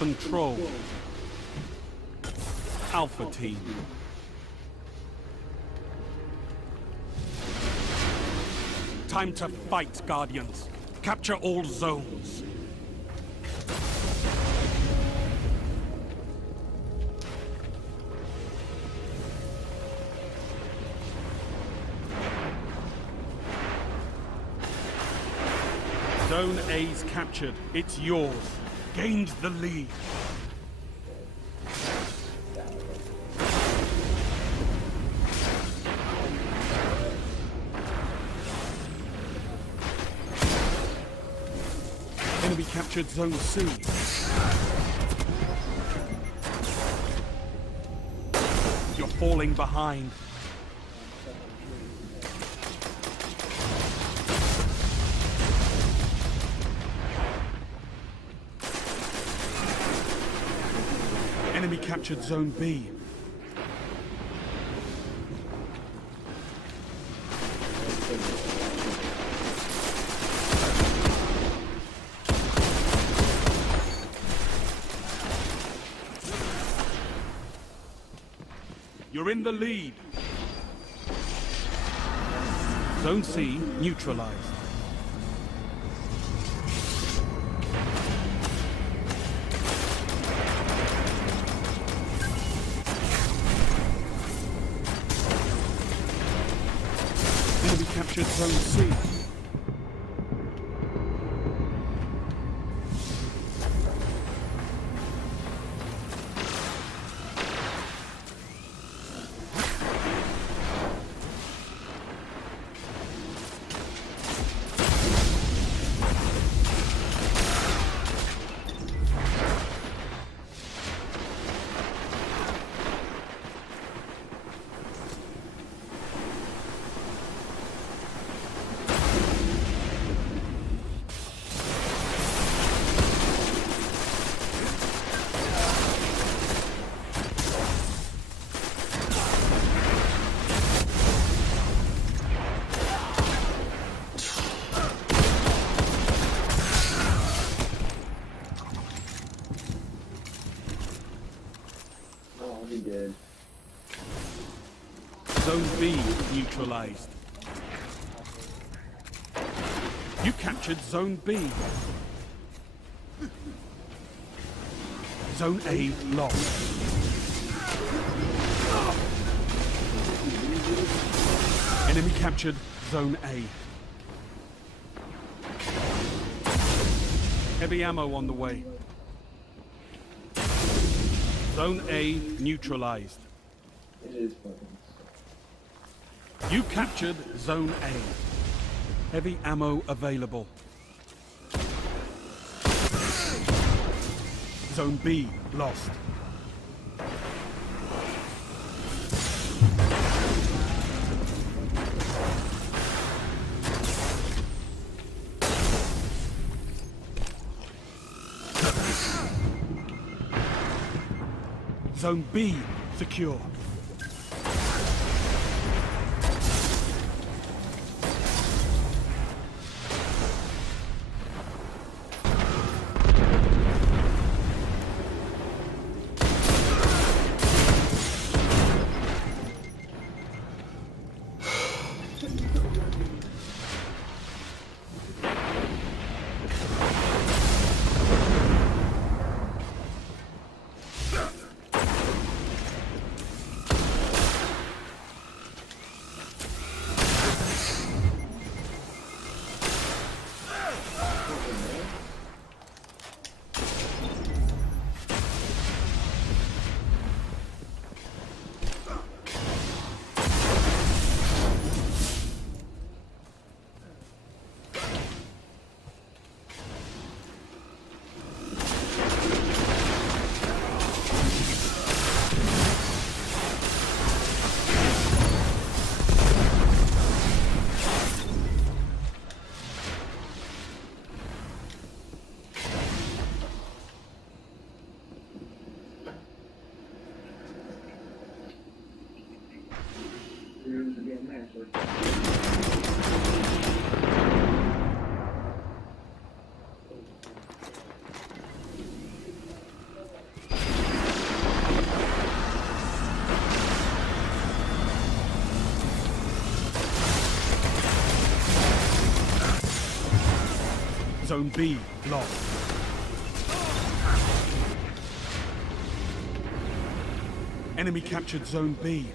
Control. Alpha Team. Time to fight, Guardians. Capture all zones. Zone A's captured. It's yours. Gained the lead. Enemy captured Zone C. You're falling behind. Enemy captured Zone B. You're in the lead. Zone C neutralized. Enemy captured Zone C. Good. Zone B neutralized. You captured Zone B. Zone A lost. Enemy captured Zone A. Heavy ammo on the way. Zone A neutralized. It is fucking. You captured Zone A. Heavy ammo available. Zone B lost. Zone B secure. Zone B lost. Enemy captured Zone B.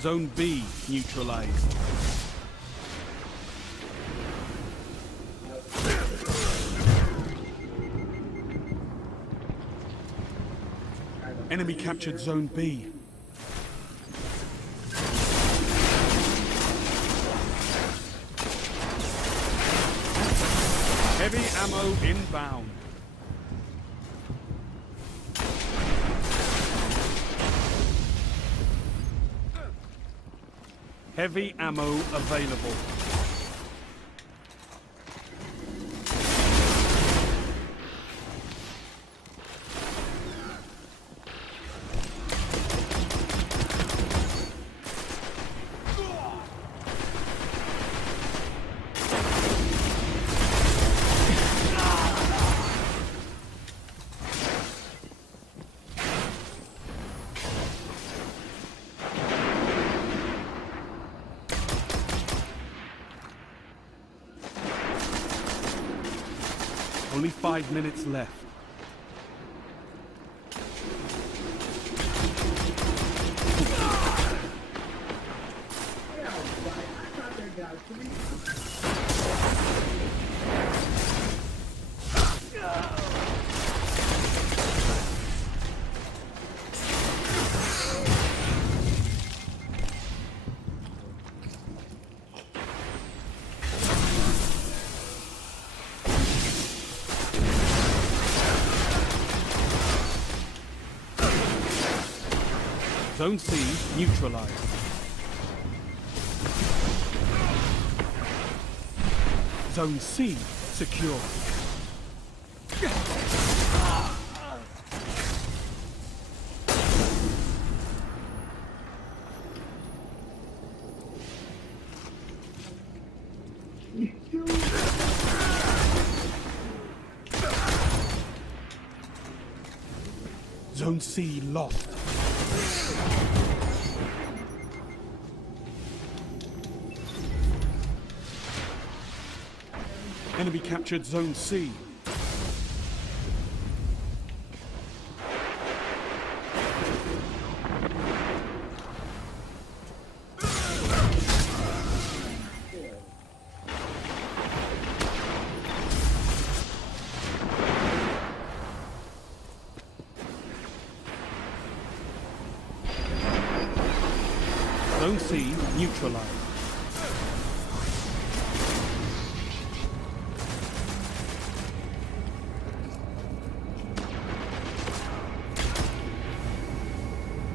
Zone B neutralized. Enemy captured Zone B. Heavy ammo inbound. Heavy ammo available. Only 5 minutes left. Zone C neutralized. Zone C secure. Zone C lost. Enemy captured Zone C. Zone C neutralized.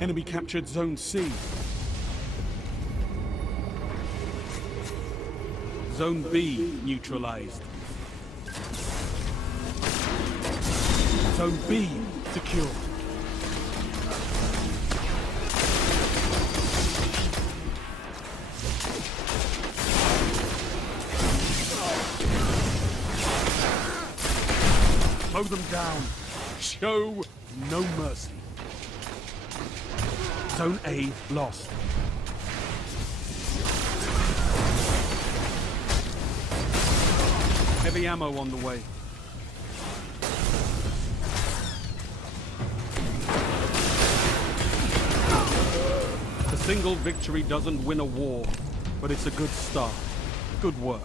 Enemy captured Zone C. Zone B neutralized. Zone B secure. Mow them down. Show no mercy. Zone A lost. Heavy ammo on the way. A single victory doesn't win a war, but it's a good start. Good work.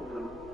Okay.